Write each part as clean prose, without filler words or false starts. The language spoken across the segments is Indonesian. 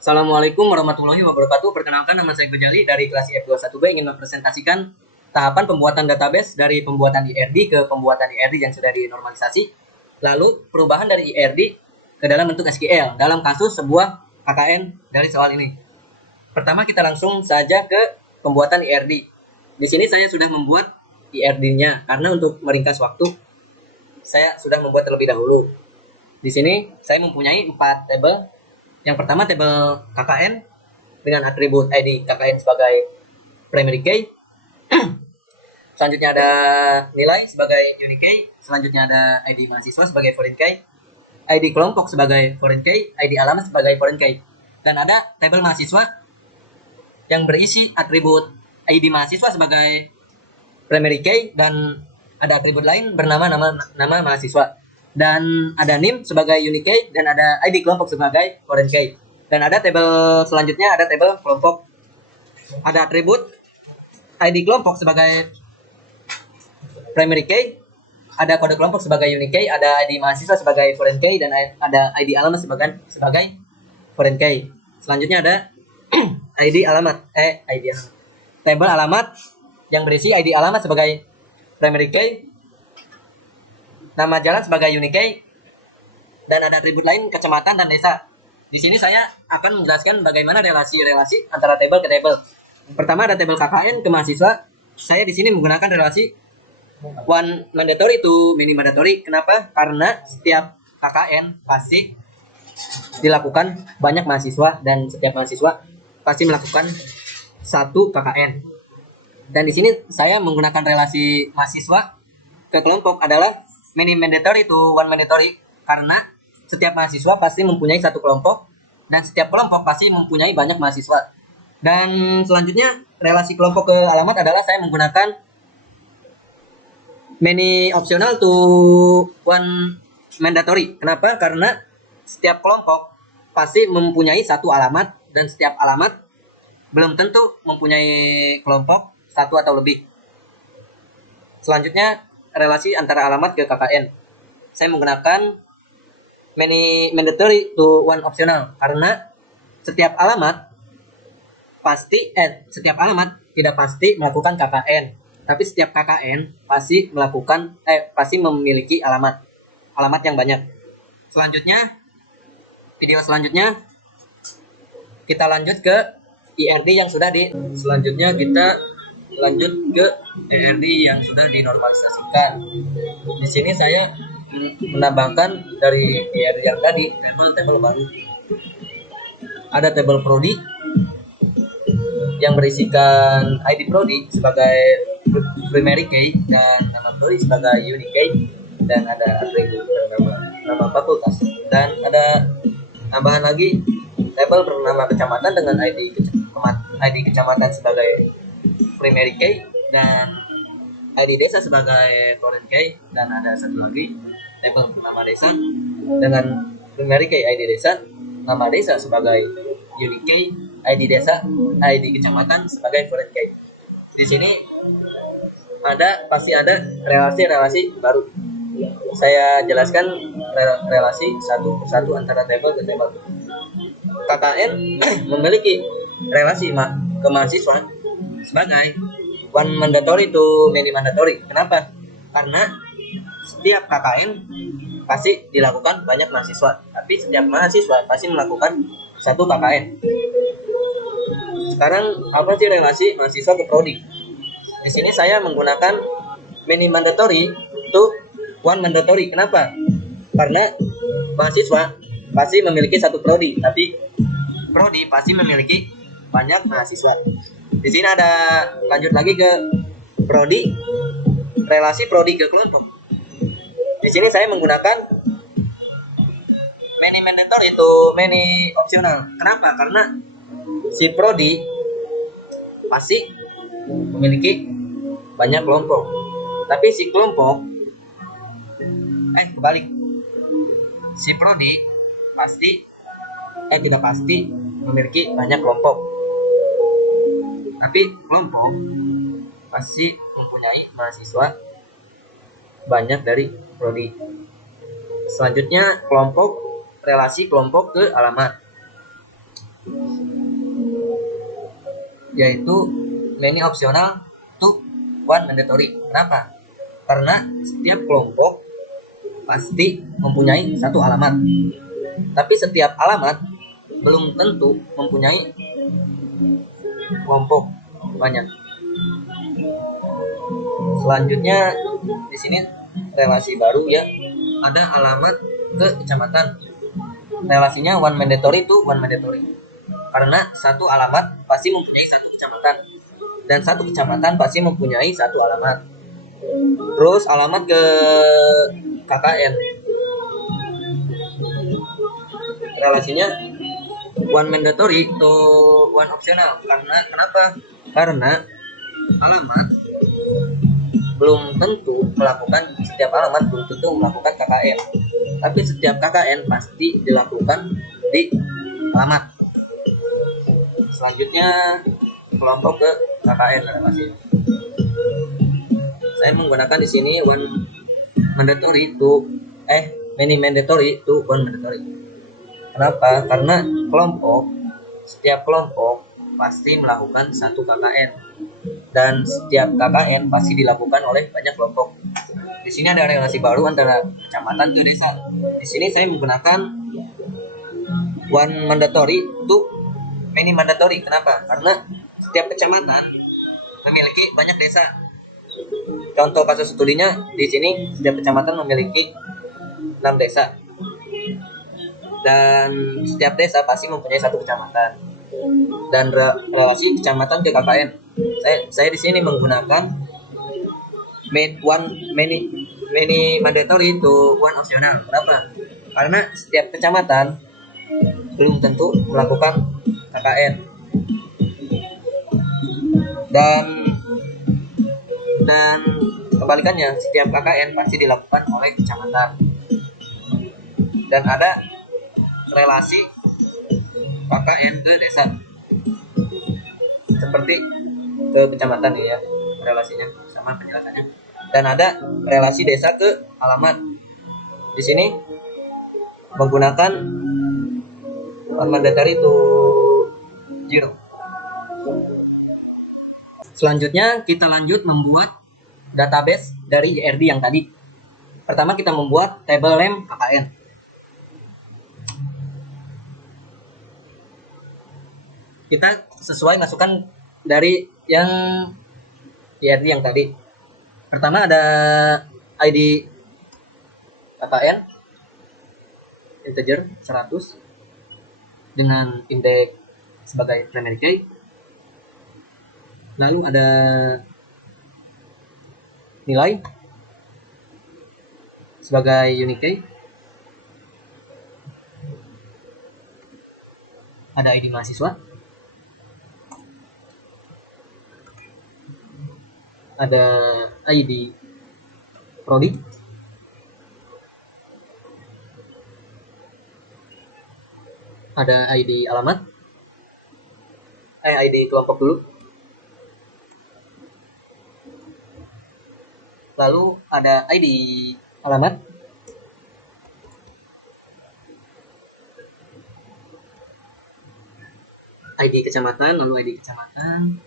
Assalamualaikum warahmatullahi wabarakatuh. Perkenalkan, nama saya Gojali dari kelas IF21B, ingin mempresentasikan tahapan pembuatan database dari pembuatan IRD ke pembuatan IRD yang sudah dinormalisasi, lalu perubahan dari IRD ke dalam bentuk SQL dalam kasus sebuah KKN dari soal ini. Pertama, kita langsung saja ke pembuatan IRD. Di sini saya sudah membuat IRD-nya karena untuk meringkas waktu saya sudah membuat terlebih dahulu. Di sini saya mempunyai 4 tabel. Yang pertama, tabel KKN dengan atribut ID KKN sebagai primary key. Selanjutnya ada nilai sebagai unique key. Selanjutnya ada ID mahasiswa sebagai foreign key, ID kelompok sebagai foreign key, ID alamat sebagai foreign key. Dan ada tabel mahasiswa yang berisi atribut ID mahasiswa sebagai primary key dan ada atribut lain bernama nama mahasiswa. Dan ada NIM sebagai unique key dan ada ID kelompok sebagai foreign key. Dan ada tabel selanjutnya, ada tabel kelompok. Ada atribut ID kelompok sebagai primary key, ada kode kelompok sebagai unique key, ada ID mahasiswa sebagai foreign key dan ada ID alamat sebagai foreign key. Selanjutnya ada ID alamat. Tabel alamat yang berisi ID alamat sebagai primary key, nama jalan sebagai unique key, dan ada atribut lain kecamatan dan desa. Di sini saya akan menjelaskan bagaimana relasi-relasi antara tabel ke tabel. Pertama ada tabel KKN ke mahasiswa. Saya di sini menggunakan relasi one mandatory to many mandatory. Kenapa? Karena setiap KKN pasti dilakukan banyak mahasiswa dan setiap mahasiswa pasti melakukan satu KKN. Dan di sini saya menggunakan relasi mahasiswa ke kelompok adalah many mandatory to one mandatory karena setiap mahasiswa pasti mempunyai satu kelompok dan setiap kelompok pasti mempunyai banyak mahasiswa. Dan selanjutnya relasi kelompok ke alamat adalah saya menggunakan many optional to one mandatory. Kenapa? Karena setiap kelompok pasti mempunyai satu alamat dan setiap alamat belum tentu mempunyai kelompok satu atau lebih. Selanjutnya relasi antara alamat ke KKN. Saya menggunakan many mandatory to one optional karena setiap alamat setiap alamat tidak pasti melakukan KKN, tapi setiap KKN pasti memiliki alamat yang banyak. Video selanjutnya kita lanjut ke IRD yang sudah selanjutnya kita lanjut ke IRD yang sudah dinormalisasikan. Di sini saya menambahkan dari IRD yang tadi tabel baru. Ada tabel prodi yang berisikan ID prodi sebagai primary key dan nama prodi sebagai unique key dan ada atribut bernama nama fakultas dan ada tambahan lagi tabel bernama kecamatan dengan ID kecamatan sebagai primary key dan ID desa sebagai foreign key dan ada satu lagi tabel bernama desa dengan primary key ID desa, nama desa sebagai unique key, ID desa, ID kecamatan sebagai foreign key. Di sini pasti ada relasi-relasi baru. Saya jelaskan relasi satu persatu antara tabel ke tabel. KKN memiliki relasi ke mahasiswa sebagai one mandatory to many mandatory. Kenapa? Karena setiap KKN pasti dilakukan banyak mahasiswa, tapi setiap mahasiswa pasti melakukan satu KKN. Sekarang apa sih relasi mahasiswa ke prodi? Di sini saya menggunakan many mandatory to one mandatory. Kenapa? Karena mahasiswa pasti memiliki satu prodi, tapi prodi pasti memiliki banyak mahasiswa. Di sini ada lanjut lagi ke prodi, relasi prodi ke kelompok. Di sini saya menggunakan many mandatory itu many optional. Kenapa? Karena si prodi pasti memiliki banyak kelompok, tapi si kelompok kebalik. Si prodi tidak pasti memiliki banyak kelompok, tapi kelompok pasti mempunyai mahasiswa banyak dari prodi. Selanjutnya relasi kelompok ke alamat. yaitu many optional to one mandatory. Kenapa? Karena setiap kelompok pasti mempunyai satu alamat, tapi setiap alamat belum tentu mempunyai kelompok banyak. Selanjutnya di sini relasi baru ya, ada alamat ke kecamatan. Relasinya one mandatory to one mandatory. Karena satu alamat pasti mempunyai satu kecamatan, dan satu kecamatan pasti mempunyai satu alamat. Terus alamat ke KKN, relasinya one mandatory to one optional. Karena kenapa? Karena alamat belum tentu melakukan, setiap alamat belum tentu melakukan KKN, tapi setiap KKN pasti dilakukan di alamat. Selanjutnya kelompok ke KKN relasi. Saya menggunakan di sini one mandatory to many mandatory to one mandatory. Kenapa? Karena setiap kelompok pasti melakukan satu KKN, dan setiap KKN pasti dilakukan oleh banyak kelompok. Di sini ada relasi baru antara kecamatan ke desa. Di sini saya menggunakan one mandatory to many mandatory. Kenapa? Karena setiap kecamatan memiliki banyak desa. Contoh kasus studinya di sini, setiap kecamatan memiliki 6 desa, dan setiap desa pasti mempunyai satu kecamatan. Dan relasi kecamatan ke KKN, saya di sini menggunakan many mandatory to one optional. Kenapa? Karena setiap kecamatan belum tentu melakukan KKN, dan kebalikannya, setiap KKN pasti dilakukan oleh kecamatan. Dan ada relasi KKN ke desa seperti ke kecamatan ya, relasinya sama penjelasannya. Dan ada relasi desa ke alamat. Di sini menggunakan mandatory to zero. Selanjutnya kita lanjut membuat database dari IRD yang tadi. Pertama kita membuat table name KKN. Kita sesuai masukkan dari yang IRD yang tadi. Pertama ada ID KKN integer 100 dengan indeks sebagai primary key. Lalu ada nilai sebagai unique key. Ada ID mahasiswa. Ada ID prodi. Ada ID alamat. ID kelompok dulu. Lalu ada ID alamat. ID kecamatan, lalu ID kecamatan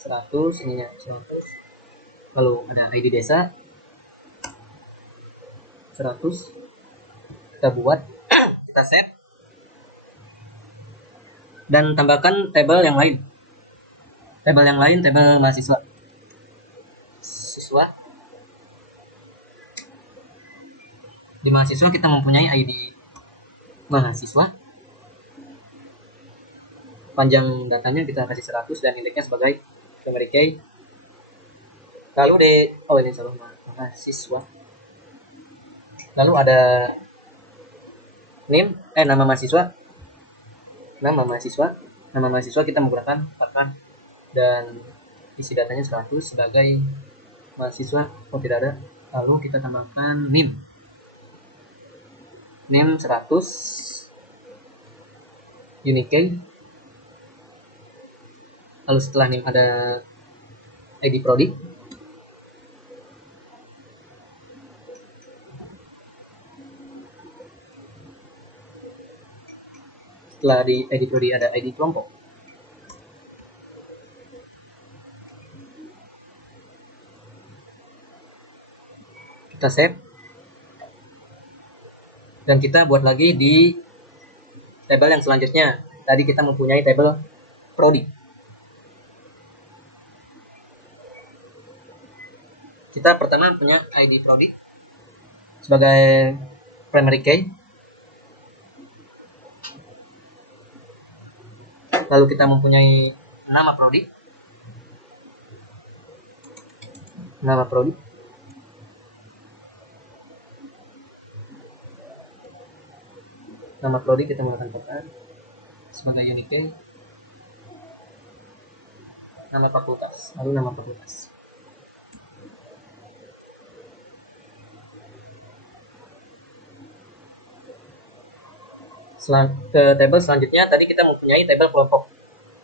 100, ininya 100. Lalu ada ID desa 100. Kita buat, kita save, dan tambahkan tabel yang lain. Tabel yang lain, tabel mahasiswa. Di mahasiswa kita mempunyai ID mahasiswa. Panjang datanya kita kasih 100 dan indeksnya sebagai primary key. Lalu ini salah, mahasiswa. Lalu ada name, nama mahasiswa. Nama mahasiswa kita menggunakan pakan, dan isi datanya 100 sebagai mahasiswa. Tidak ada. Lalu kita tambahkan NIM 100 unique key. Lalu setelah NIM ada ID prodi. Setelah di ID prodi ada ID kelompok. Kita save. Dan kita buat lagi di tabel yang selanjutnya. Tadi kita mempunyai tabel prodi. Kita pertama punya ID prodi sebagai primary key. Lalu kita mempunyai nama prodi. Nama prodi. Nama prodi kita menggunakan total sebagai unique key. Nama fakultas, lalu nama fakultas. Ke tabel selanjutnya, tadi kita mempunyai tabel kelompok.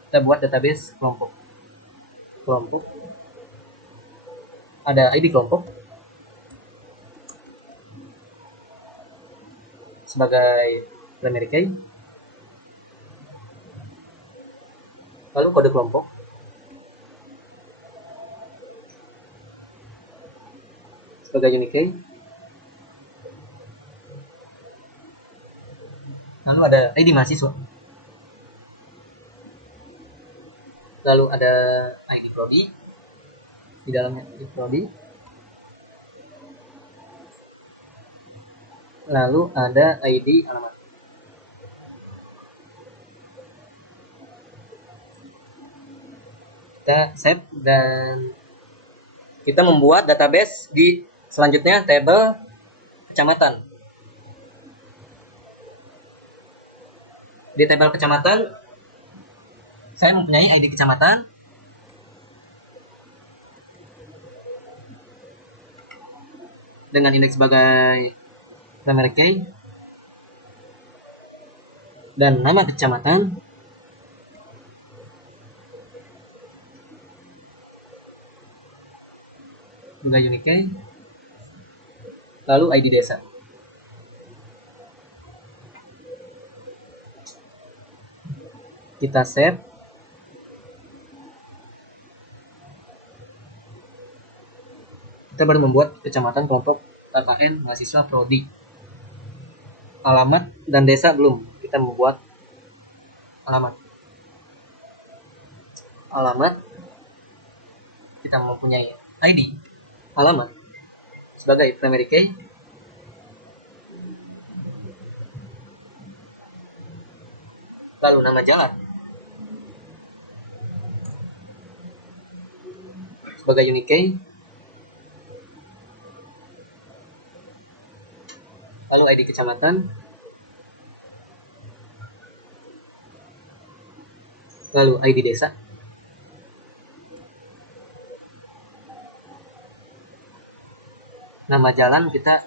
Kita buat database kelompok. Kelompok. Ada ID kelompok sebagai primary key. Lalu kode kelompok. Sebagai unique key. Lalu ada ID mahasiswa. Lalu ada ID prodi. Di dalamnya ID prodi. Lalu ada ID alamat. Kita save dan kita membuat database di selanjutnya tabel kecamatan. Di tabel kecamatan, saya mempunyai ID kecamatan. Dengan indeks sebagai primary key. Dan nama kecamatan. Sebagai unique key. Lalu ID desa. Kita save. Kita baru membuat kecamatan kelompok KKN mahasiswa prodi. Alamat dan desa belum. Kita membuat alamat. Alamat. Kita mempunyai ID alamat sebagai primary key. Lalu nama jalan sebagai unique key. Lalu ID kecamatan. Lalu ID desa. Nama jalan kita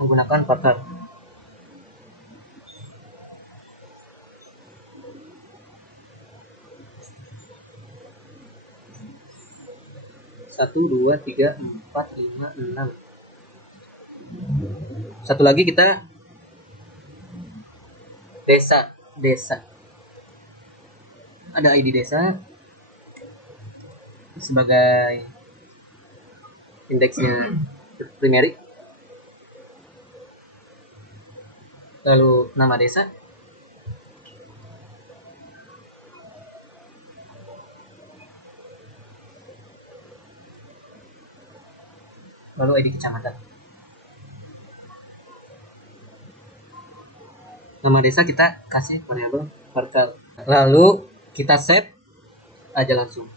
menggunakan Parker. Satu, dua, tiga, empat, lima, enam. Satu lagi kita desa. Ada ID desa sebagai indeksnya primary. Lalu nama desa. Lalu ID kecamatan. Nama desa kita kasih variabel Parker. Lalu kita save aja langsung.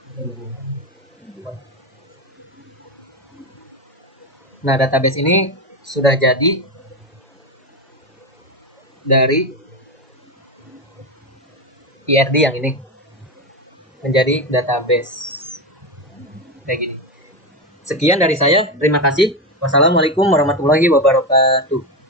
Nah, database ini sudah jadi dari IRD yang ini menjadi database kayak gini. Sekian dari saya, terima kasih. Wassalamualaikum warahmatullahi wabarakatuh.